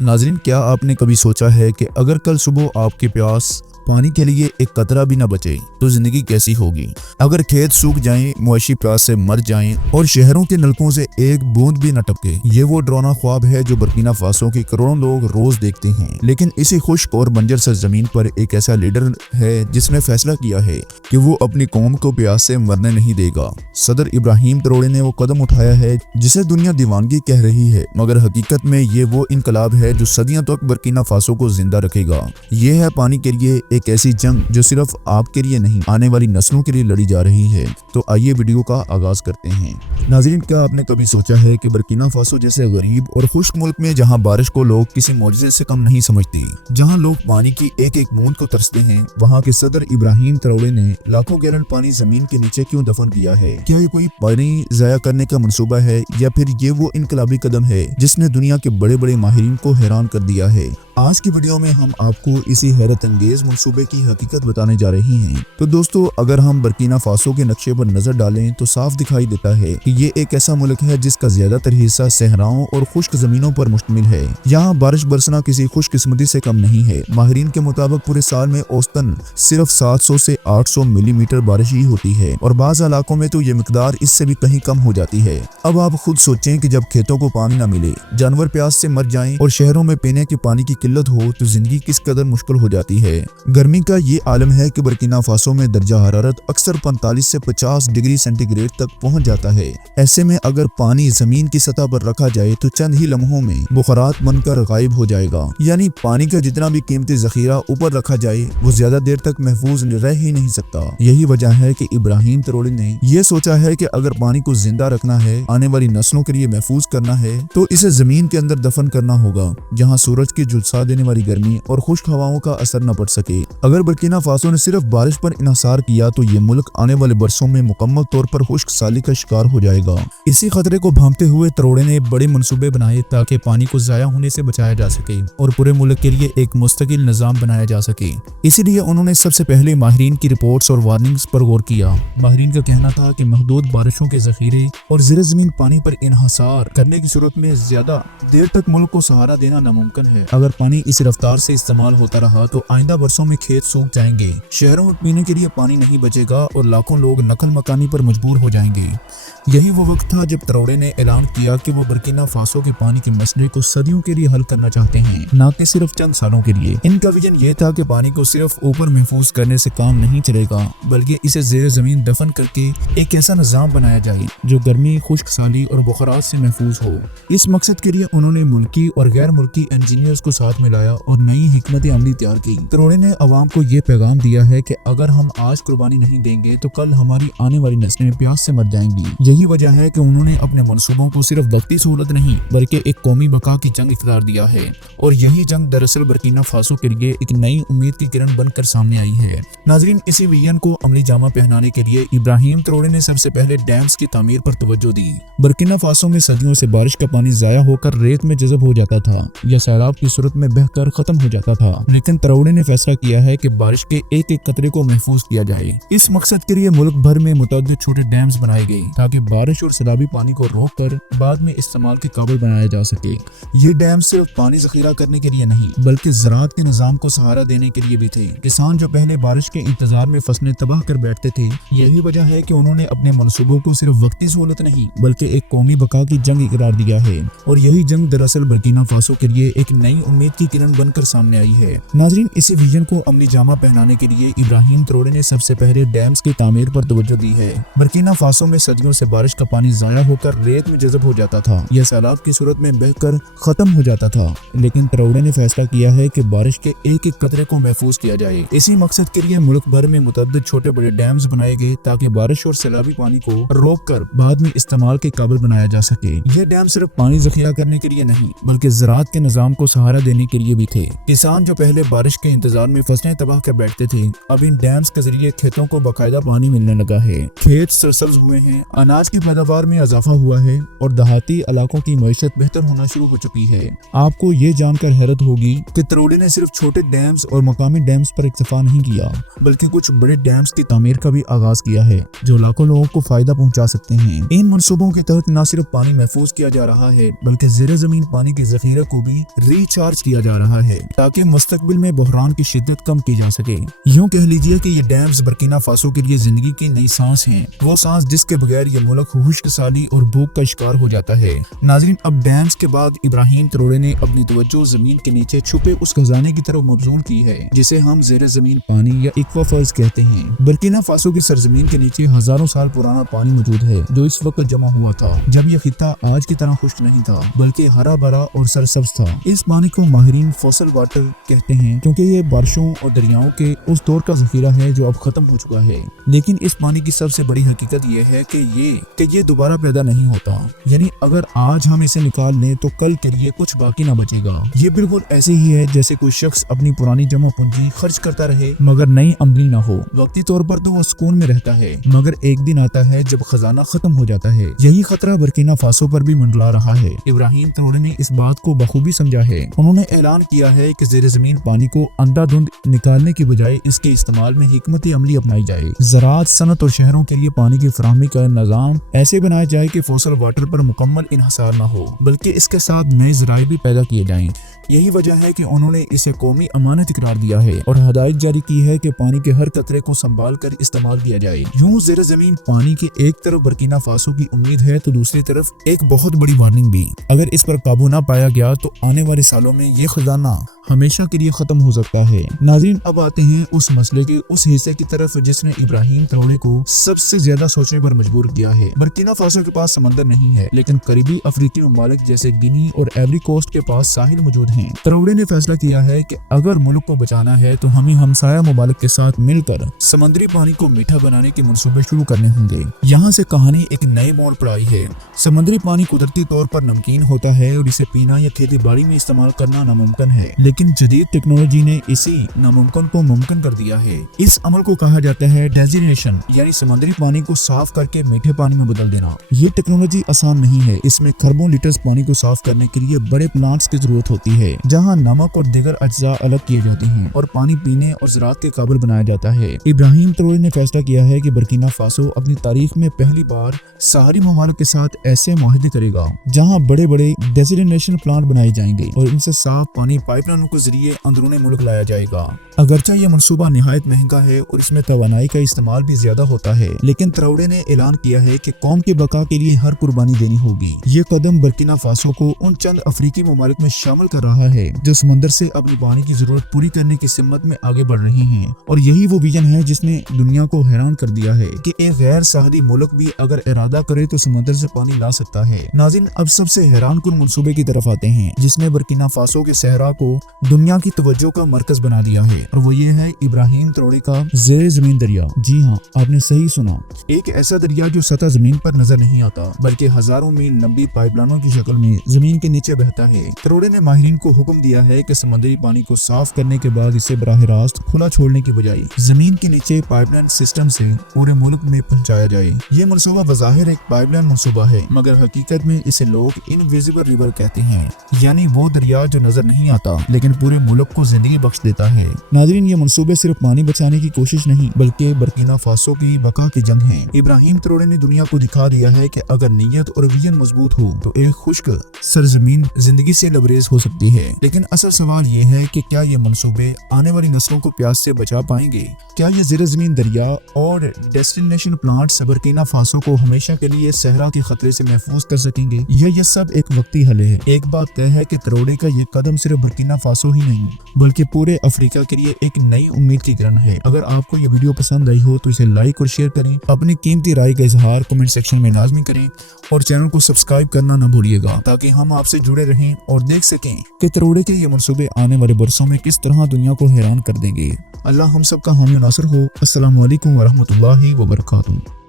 ناظرین، کیا آپ نے کبھی سوچا ہے کہ اگر کل صبح آپ کے پیاس پانی کے لیے ایک قطرہ بھی نہ بچے تو زندگی کیسی ہوگی؟ اگر کھیت سوکھ جائیں، مویشی پیاس سے مر جائیں اور شہروں کے نلکوں سے ایک بوند بھی نہ ٹپکے، یہ وہ ڈراؤنا خواب ہے جو برکینا فاسو کے کروڑوں لوگ روز دیکھتے ہیں۔ لیکن اسی خشک اور بنجر سرزمین پر ایک ایسا لیڈر ہے جس نے فیصلہ کیا ہے کہ وہ اپنی قوم کو پیاس سے مرنے نہیں دے گا۔ صدر ابراہیم تروڑے نے وہ قدم اٹھایا ہے جسے دنیا دیوانگی کہہ رہی ہے، مگر حقیقت میں یہ وہ انقلاب ہے جو صدیوں تک برکینا فاسو کو زندہ رکھے گا۔ یہ ہے پانی کے لیے ایک ایسی جنگ جو صرف آپ کے لیے نہیں، آنے والی نسلوں کے لیے لڑی جا رہی ہے۔ تو آئیے ویڈیو کا آغاز کرتے ہیں۔ ناظرین، کیا آپ نے کبھی سوچا ہے کہ برکینا فاسو جیسے غریب اور خشک ملک میں جہاں بارش کو لوگ کسی معجزے سے کم نہیں سمجھتے، جہاں لوگ پانی کی ایک ایک بوند کو ترستے ہیں، وہاں کے صدر ابراہیم تروڑے نے لاکھوں گیلن پانی زمین کے نیچے کیوں دفن کیا ہے؟ کیا یہ کوئی پانی ضائع کرنے کا منصوبہ ہے یا پھر یہ وہ انقلابی قدم ہے جس نے دنیا کے بڑے بڑے ماہرین کو حیران کر دیا ہے؟ آج کی ویڈیو میں ہم آپ کو اسی حیرت انگیز منصوبے کی حقیقت بتانے جا رہے ہیں۔ تو دوستو، اگر ہم برکینا فاسو کے نقشے پر نظر ڈالیں تو صاف دکھائی دیتا ہے کہ یہ ایک ایسا ملک ہے جس کا زیادہ تر حصہ صحراؤں اور خشک زمینوں پر مشتمل ہے۔ یہاں بارش برسنا کسی خوش قسمتی سے کم نہیں ہے۔ ماہرین کے مطابق پورے سال میں اوسطاً صرف 700 سے 800 ملی میٹر بارش ہی ہوتی ہے، اور بعض علاقوں میں تو یہ مقدار اس سے بھی کہیں کم ہو جاتی ہے۔ اب آپ خود سوچیں کہ جب کھیتوں کو پانی نہ ملے، جانور پیاس سے مر جائیں اور شہروں میں پینے کے پانی کی قلت ہو تو زندگی کس قدر مشکل ہو جاتی ہے۔ گرمی کا یہ عالم ہے کہ برکینا فاسو میں درجہ حرارت اکثر 45 سے 50 ڈگری سینٹی گریڈ تک پہنچ جاتا ہے۔ ایسے میں اگر پانی زمین کی سطح پر رکھا جائے تو چند ہی لمحوں میں بخارات بن کر غائب ہو جائے گا، یعنی پانی کا جتنا بھی قیمتی ذخیرہ اوپر رکھا جائے وہ زیادہ دیر تک محفوظ رہ ہی نہیں سکتا۔ یہی وجہ ہے کہ ابراہیم تروڑے نے یہ سوچا ہے کہ اگر پانی کو زندہ رکھنا ہے، آنے والی نسلوں کے لیے محفوظ کرنا ہے، تو اسے زمین کے اندر دفن کرنا ہوگا جہاں سورج کی جھلسا دینے والی گرمی اور خشک ہواؤں کا اثر نہ پڑ سکے۔ اگر برکینا فاسو نے صرف بارش پر انحصار کیا تو یہ ملک آنے والے برسوں میں مکمل طور پر خشک سالی کا شکار ہو جائے گا۔ اسی خطرے کو بھانپتے ہوئے تروڑے نے بڑے منصوبے بنائے تاکہ پانی کو ضائع ہونے سے بچایا جا سکے اور پورے ملک کے لیے ایک مستقل نظام بنایا جا سکے۔ اسی لیے انہوں نے سب سے پہلے ماہرین کی رپورٹس اور وارننگز پر غور کیا۔ ماہرین کا کہنا تھا کہ محدود بارشوں کے ذخیرے اور زیر زمین پانی پر انحصار کرنے کی صورت میں زیادہ دیر تک ملک کو سہارا دینا ناممکن ہے۔ اگر پانی اس رفتار سے استعمال ہوتا رہا تو آئندہ برسوں میں کھیت سوکھ جائیں گے، شہروں میں پینے کے لیے پانی نہیں بچے گا اور لاکھوں لوگ نقل مکانی پر مجبور ہو جائیں گے۔ یہی وہ وقت تھا جب تروڑے نے اعلان کیا کہ وہ برکینا فاسو کے پانی کے مسئلے کو صدیوں کے لیے حل کرنا چاہتے ہیں، نہ کہ صرف چند سالوں کے لیے۔ ان کا ویژن یہ تھا کہ پانی کو صرف اوپر محفوظ کرنے سے کام نہیں چلے گا، بلکہ اسے زیر زمین دفن کر کے ایک ایسا نظام بنایا جائے جو گرمی، خشک سالی اور بخارات سے محفوظ ہو۔ اس مقصد کے لیے انہوں نے ملکی اور غیر ملکی انجینئرز کو ساتھ ملایا اور نئی حکمت عملی تیار کی۔ تروڑے نے عوام کو یہ پیغام دیا ہے کہ اگر ہم آج قربانی نہیں دیں گے تو کل ہماری آنے والی نسلیں پیاس سے مر جائیں گی۔ یہی وجہ ہے کہ انہوں نے اپنے منصوبوں کو صرف وقتی سہولت نہیں بلکہ ایک قومی بقا کی جنگ اختیار دیا ہے، اور یہی جنگ دراصل برکینا فاسو کے لیے ایک نئی امید کی کرن بن کر سامنے آئی ہے۔ ناظرین، اسی ویژن کو عملی جامہ پہنانے کے لیے ابراہیم تروڑے نے سب سے پہلے ڈیمز کی تعمیر پر توجہ دی۔ برکینا فاسو میں صدیوں سے بارش کا پانی ضائع ہو کر ریت میں جذب ہو جاتا تھا یا سیلاب کی صورت میں بہہ کر ختم ہو جاتا تھا، لیکن تروڑے نے فیصلہ کیا ہے کہ بارش کے ایک ایک قطرے کو محفوظ کیا جائے۔ اس مقصد کے لیے ملک بھر میں متعدد چھوٹے ڈیمز بنائے گئے تاکہ بارش اور سیلابی پانی کو روک کر بعد میں استعمال کے قابل بنایا جا سکے۔ یہ ڈیم صرف پانی ذخیرہ کرنے کے لیے نہیں بلکہ زراعت کے نظام کو سہارا دینے کے لیے بھی تھے۔ کسان جو پہلے بارش کے انتظار میں فصلیں تباہ کر بیٹھتے تھے، یہی وجہ ہے کہ انہوں نے اپنے منصوبوں کو صرف وقتی سہولت نہیں بلکہ ایک قومی بقا کی جنگ قرار دیا ہے، اور یہی جنگ دراصل برکینا فاسو کے لیے ایک نئی امید کی کرن بن کر سامنے آئی ہے۔ ناظرین، اسی ویژن کو عملی جامہ پہنانے کے لیے ابراہیم تروڑے نے سب سے پہلے ڈیمز کی تعمیر پر توجہ دی ہے۔ برکینا فاسو میں صدیوں سے بارش کا پانی ضائع ہو کر ریت میں جذب ہو جاتا تھا یا سیلاب کی صورت میں بہہ کر ختم ہو جاتا تھا، لیکن تروڑے نے فیصلہ کیا ہے کہ بارش کے ایک ایک قطرے کو محفوظ کیا جائے۔ اسی مقصد کے لیے ملک بھر میں متعدد چھوٹے بڑے ڈیمز بنائے گئے تاکہ بارش اور سیلابی پانی کو روک کر بعد میں استعمال کے قابل بنایا جا سکے۔ یہ ڈیم صرف پانی ذخیرہ کرنے کے لیے نہیں بلکہ زراعت کے نظام کو سہارا دینے کے لیے بھی تھے۔ کسان جو پہلے بارش کے انتظار میں فصلیں تباہ کر بیٹھتے تھے، اب ان ڈیمز کے ذریعے کھیتوں کو باقاعدہ پانی ملنے لگا ہے، کھیت سرسبز ہوئے ہیں، اناج अनाज की पैदावार में इजाफा हुआ है और देहाती इलाकों की मईशत बेहतर होना शुरू हो चुकी है। आपको ये जानकर हैरत होगी कि तरोड़े ने सिर्फ छोटे डैम्स और मकामी डैम्स पर इक्तफा नहीं किया, बल्कि कुछ बड़े डैम्स की तामीर का भी आगाज किया है जो लाखों लोगों को फायदा पहुंचा सकते हैं। इन मंसूबों के तहत न सिर्फ पानी महफूज किया जा रहा है बल्कि ज़ेरे ज़मीन पानी के ज़खीरे को भी रिचार्ज किया जा रहा है ताकि मुस्तकबिल में बहरान की शिद्दत कम की जा सके। यूं कह लीजिए कि ये डैम्स बर्किना फासो के लिए जिंदगी की नई सांस हैं, वो सांस जिसके बगैर ये मुल्क खुश्क साली और भूख का शिकार हो जाता है। नाज़रीन, अब डैम्स के बाद इब्राहिम तरोड़े ने अपनी तवज्जो जमीन के नीचे छुपे उस खजाने की तरफ मबजूल की है जिसे हम ज़ेरे ज़मीन पानी या इक्वाफर्ज कहते हैं। बर्किना फासो की सरजमीन के नीचे हजारों साल पुराना पानी मौजूद है जो इस वक्त जमा हुआ था जब यह खित्ता आज की तरह खुश्क नहीं था बल्कि हरा भरा और सरसब्ज था। इस पानी को माहिरीन फॉसल वाटर कहते हैं क्योंकि ये बारिशों और दरियाओं के उस दौर का जखीरा है जो अब खत्म हो चुका है। लेकिन इस पानी की सबसे बड़ी हकीकत ये है कि ये दोबारा पैदा नहीं होता, यानी अगर आज हम इसे निकाल लें तो कल के लिए कुछ बाकी ना बचेगा। ये बिल्कुल ऐसे ही है जैसे कोई शख्स अपनी पुरानी जमा पूंजी खर्च करता रहे मगर नई आमदनी ना हो। वक्ती तौर पर तो वो सुकून में रहता है मगर एक दिन आता है जब खजाना खत्म हो जाता है। यही खतरा बर्किना फासो पर भी मंडला रहा है। इब्राहिम तरोड़े ने इस बात को बखूबी समझा है। उन्होंने ऐलान किया है कि ज़ेरे ज़मीन पानी को अंधाधुंध निकालने की बजाय इसके इस्तेमाल में हिकमत अमली अपनाई जाए। ज़राअत, सनत और शहरों के लिए पानी की फराहमी का निज़ाम ऐसे बनाया जाए कि फॉसल वाटर पर मुकम्मल इन्हसार न हो बल्कि इसके साथ नए ज़राए भी पैदा किए जाएं। यही वजह है कि उन्होंने इसे कौमी अमानत करार दिया है और हदायत जारी की है कि पानी के हर कतरे को संभाल कर इस्तेमाल किया जाए। यूं ज़ेरे ज़मीन पानी के एक तरफ बर्किना फासो की उम्मीद है तो दूसरी तरफ एक बहुत बड़ी वार्निंग भी। अगर इस पर काबू न पाया गया तो आने वाले सालों में ये खजाना हमेशा के लिए खत्म हो सकता है। नाज़रीन, अब आते हैं उस मसले के उस हिस्से की तरफ जिसने इब्राहिम तरोड़े को सबसे ज्यादा सोचने पर मजबूर किया है। बर्किना फासो के पास समंदर नहीं है लेकिन करीबी अफ्रीकी ममालिक जैसे गिनी और एवरी कोस्ट के पास साहिल मौजूद हैं। तरोड़े ने फैसला किया है कि अगर मुल्क को बचाना है तो हमें हमसाया ममालिक के साथ मिलकर समुद्री पानी को मीठा बनाने के मंसूबे शुरू करने होंगे। यहाँ से कहानी एक नए मोड़ पर आई है। समुद्री पानी कुदरती तौर पर नमकीन होता है और इसे पीना या खेती बाड़ी में इस्तेमाल करना नामुमकिन है, लेकिन जदीद टेक्नोलॉजी ने इसी नामुमकिन को मुमकिन कर दिया है। इस अमल को कहा जाता है डेजिनेशन, यानी समुद्री पानी को साफ करके मीठे पानी में बदल देना। ये टेक्नोलॉजी आसान नहीं है, इसमें खरबों लीटर्स पानी को साफ करने के लिए बड़े प्लांट्स की जरूरत होती है जहाँ नमक और दीगर अज्जा अलग किए जाते हैं और पानी पीने और ज़राअत के काबिल बनाया जाता है। इब्राहिम तरोड़े ने फैसला किया है कि बर्किना फासो अपनी तारीख में पहली बार साहरी ममालिक के साथ ऐसे मुआहदे करेगा जहाँ बड़े बड़े डेजिनेशन प्लांट बनाए जाएंगे और इनसे साफ पानी पाइपलाइनों के जरिए अंदरूनी मुल्क लाया जाएगा। अगरचे यह मंसूबा निहायत महंगा है और इसमें तवानाई का इस्तेमाल भी ज्यादा होता है, लेकिन तरोड़े ने ऐलान किया है कि कौम के बका के लिए हर कुर्बानी देनी होगी। ये कदम बर्किना फासो को उन चंद अफ्रीकी ममालिक में शामिल कर रहा है जो समंदर से अपनी पानी की जरूरत पूरी करने की सिमत में आगे बढ़ रहे हैं। और यही वो विजन है जिसने दुनिया को हैरान कर दिया है कि एक गैर साहरी मुल्क भी अगर इरादा करे तो समंदर से पानी ला सकता है। नाज़रीन, अब सबसे हैरान कुन मंसूबे की तरफ आते हैं जिसने बर्किना फासो के सहरा को दुनिया की तवज्जो का मरकज बना दिया है, और वो ये है इब्राहिम तरोड़े का ज़ेरे ज़मीन दरिया। जी हाँ, आपने सही सुना, एक ऐसा दरिया जो सतह जमीन पर नजर नहीं आता बल्कि हजारों मील लंबी पाइपलाइनों की शक्ल में जमीन के नीचे बहता है। तरोड़े ने माहिरीन को हुक्म दिया है कि समुद्री पानी को साफ करने के बाद इसे बराह रास्त खुला छोड़ने की बजाय जमीन के नीचे पाइपलाइन सिस्टम से पूरे मुल्क में पहुंचाया जाए। ये मनसूबा बज़ाहिर एक पाइपलाइन मनसूबा है मगर हकीकत में इसे लोग इनविजिबल रिवर कहते हैं, यानी वो दरिया जो नजर नहीं आता लेकिन पूरे मुल्क को जिंदगी बख्श देता है। नाज़रीन, ये मंसूबे सिर्फ पानी बचाने की कोशिश नहीं बल्कि बर्किना फासो की बका की जंग है। इब्राहिम तरोड़े ने दुनिया को दिखा दिया है कि अगर नीयत और विजन मजबूत हो तो एक खुश्क सरजमीन जिंदगी से लबरेज हो सकती है। लेकिन असल सवाल ये है कि क्या ये मंसूबे आने वाली नस्लों को प्यास से बचा पाएंगे? क्या ये ज़ेरे ज़मीन दरिया और डेस्टिनेशन प्लांट्स बर्किना फासो को हमेशा के लिए सहरा के खतरे से महफूज कर सकेंगे? ये सब एक वक्ती हल है। एक बात तय है कि तरोड़े का ये कदम सिर्फ बर्किना फासो ही नहीं बल्कि पूरे अफ्रीका के लिए एक नई उम्मीद की किरण है। अगर आपको ये वीडियो पसंद आई हो तो इसे लाइक और शेयर करें, अपनी कीमती राय का इजहार कमेंट सेक्शन में लाजमी करें और चैनल को सब्सक्राइब करना न भूलिएगा ताकि हम आपसे जुड़े रहें और देख सकें कि तरोड़े के ये मंसूबे आने वाले बरसों में किस तरह दुनिया को हैरान कर देंगे। अल्लाह हम सब का हामी नासिर हो। अस्सलामु अलैकुम वरहमतुल्लाहि वबरकातुहू।